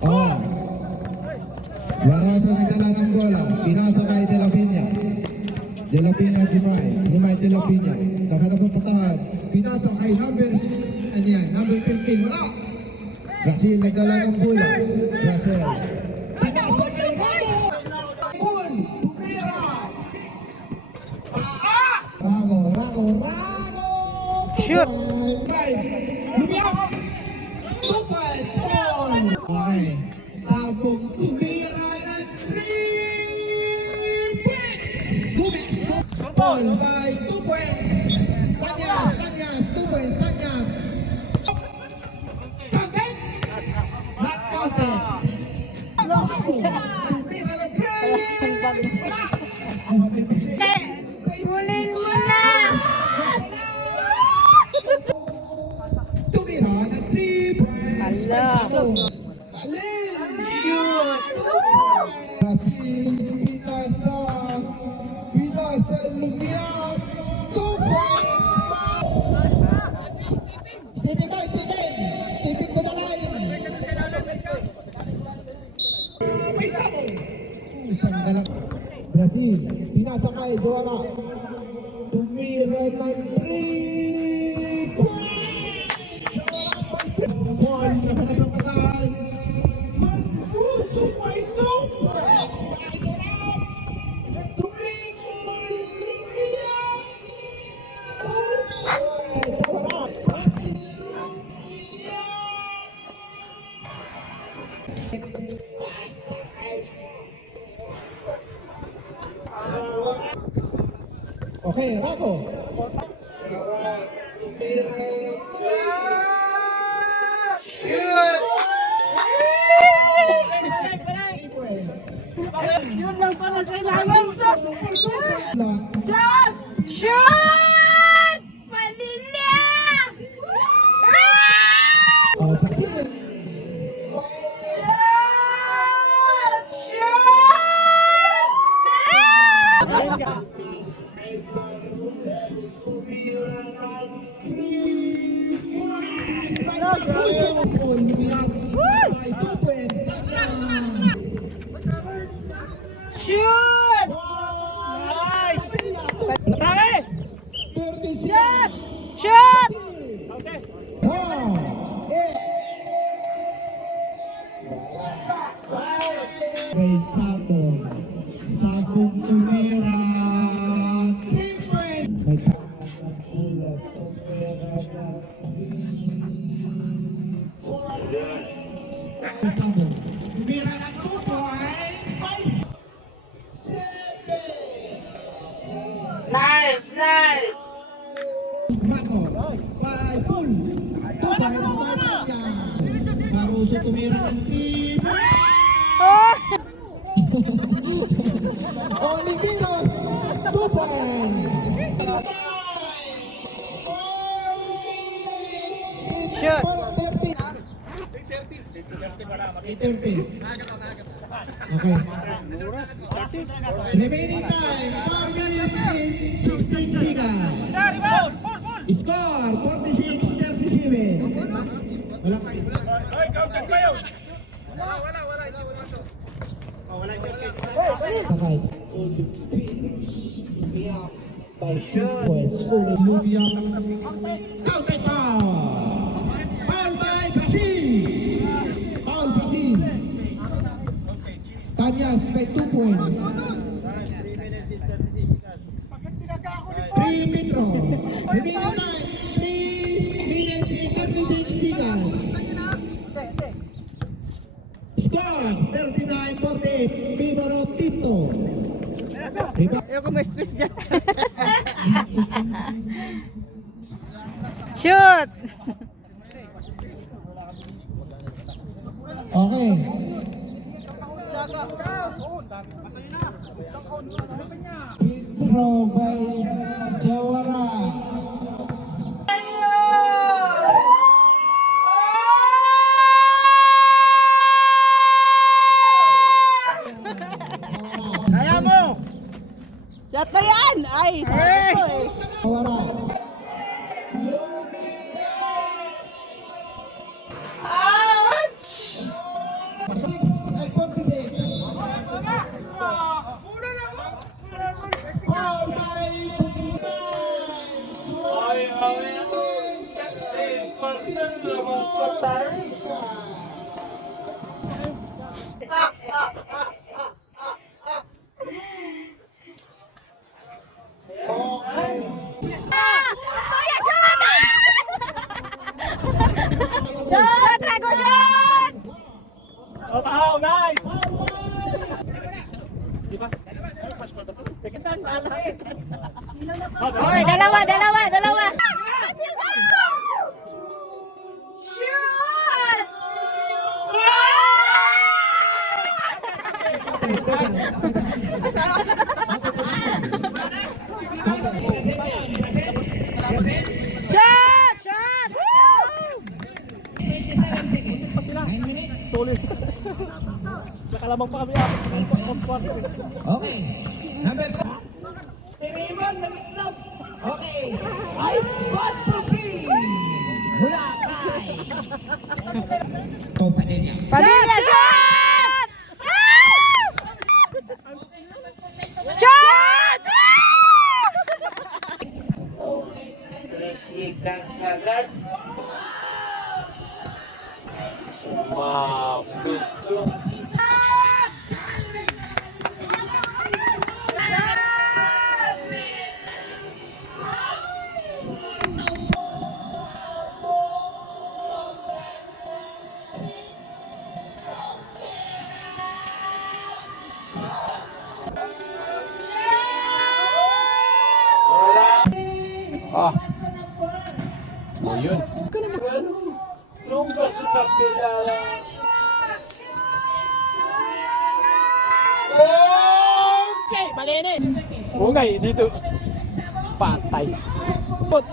Oh. Baroso nagdala ng bola. Pinasa kay De La Piña. De La Piña Jumay. Jumay De La Piña. Nakahanap ang pasahan. Pinasa kay number 13. Wala. Brazil nagdala ng bola. Brazil. Pinasa kay Rago. Gol. Tumira. Rago. Shoot. Lumiyak. 2 points. Okay. Sabong tumira ng 3 points. Ball by 2 points. Kanyas. 2 points. Kanyas. Counted. Not counted. Tumira ng 3. Hulin mo na! Tumira ng 3 points. Alin. Shoot! Brazil, Pinasa, Lumiyak, 2 points. Stephen to the line. May sabo. Isang galak. Brazil, Pinasa kay Joana. Tumira ng 3 points. Joana by 3 points. Nahanap ang kasal. Okay, Rago. Shoot! Yun lang pala kailangan sa Shoot! Shoot! Padilla! Oh, Brazil. Shoot! Nice! Patay! Shoot! Shoot! May sabong tumira. 3 points. May ulat tumira. Sabong tumira ng 2 points. Nice! Nice! Marco, by Pool. 2 points. Caruso tumira ng 3 points. Oliveros, 2 points. Shoot! 8:30. Okay. Remaining time, 4 minutes and 16 seconds. Score, 46-37. Wala pa. Okay. Lumiyak by 2 points. Lumiyak. Counter foul. Foul by Brazil. Kanyas by 2 points. 3 Metro. Remaining time, 3 minutes and 36 seconds. Score, 39-48. Favor of Tito. Ayoko ma-stress dyan. Shoot! Okay. Pedro by Jawara. Kaya mo! Shot na yan! Ay! Hey! Jawara. Kuya, shoot! Shoot! Drago, shoot! Oh, nice! Oy, dalawa, dalawa, dalawa. Basil, go! Shoot! Shot! Shot! Solid. Nakalamang pa kami Okay. Number 4. Okay. I want to be Boracay. Padilla. Padilla, shot! Shot! Sigang salad. Ah. Oh, yun. Nung ba sa kapila? Okay, malinis. Okay, dito. Patay. Put.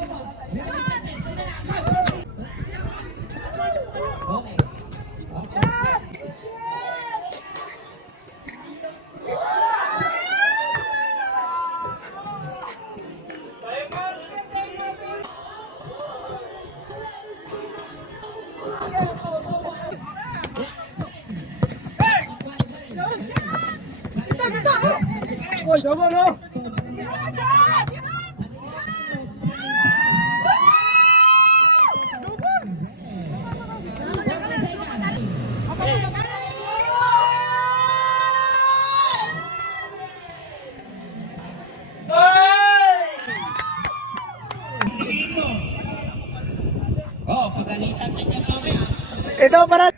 Oy, tama na. Ito para.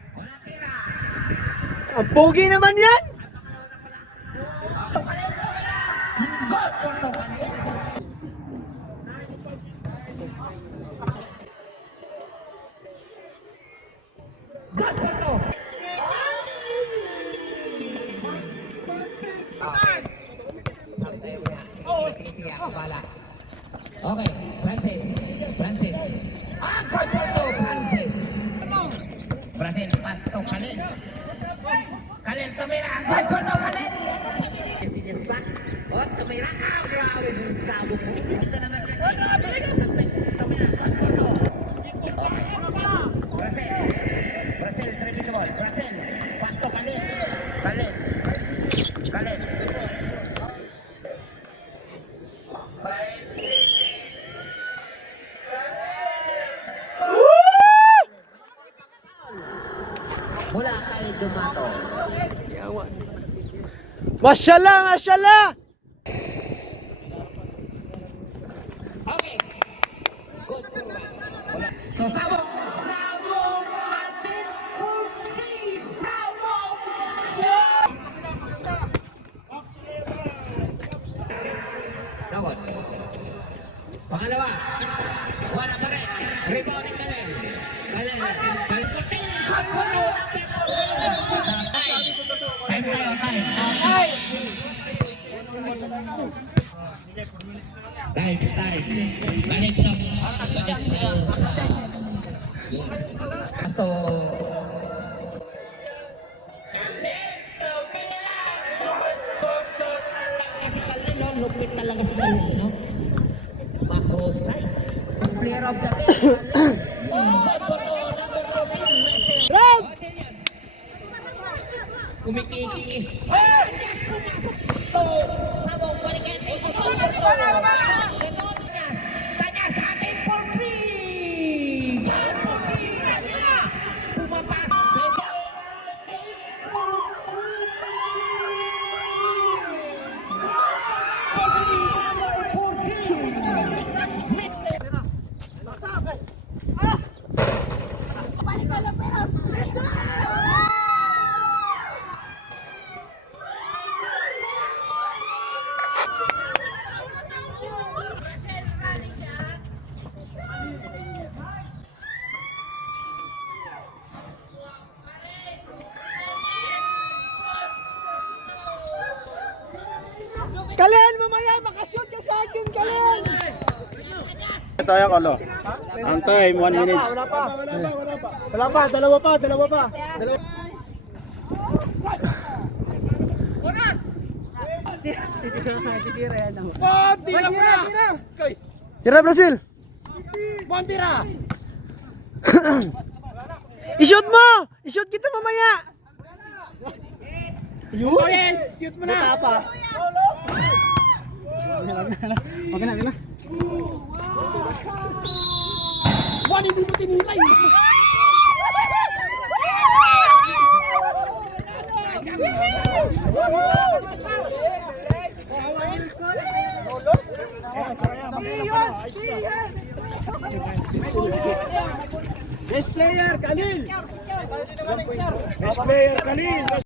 Ang pogi naman yan. Okay, Francis. Francis. Angkot mo to, Francis. Francis, pasto, Kalil. Kalil, tumira. Angkot mo to, Kalil. Sinis pa. O, tumira. Ah, grabe yung sabo mo. Ito naman, tumira. Angkot mo to. Okay. Brazil. Brazil, tribunal. Brazil. Pasto, Kalil. Kalil. Kalil. Mula kay Dumato. Masyala, masyala. Okay. Good. So, sabong. Sabong natin. Please, sabong. Tawad. Pangalawa. Wala ka rin. Rebounding ka rin. Time tayo, time. Time. Balik lang. Balik sa... Ato... Lupit talaga sa kanila, no? Mahusay. Player of the game. Rob! Kumikiki. Sabong balikin. Kanya sa atin for free. Kalin, mamaya makashoot ka sa akin, Kalin! Ito yung kolo. Ang time, 1 minute. Wala pa, dalawa pa. Tira, Brazil! Montira! I-shoot mo! I-shoot kita mamaya! Shoot mo na! Wag na. Juan, hindi mo tinilay! Best player, Kalil! Best player, Kalil!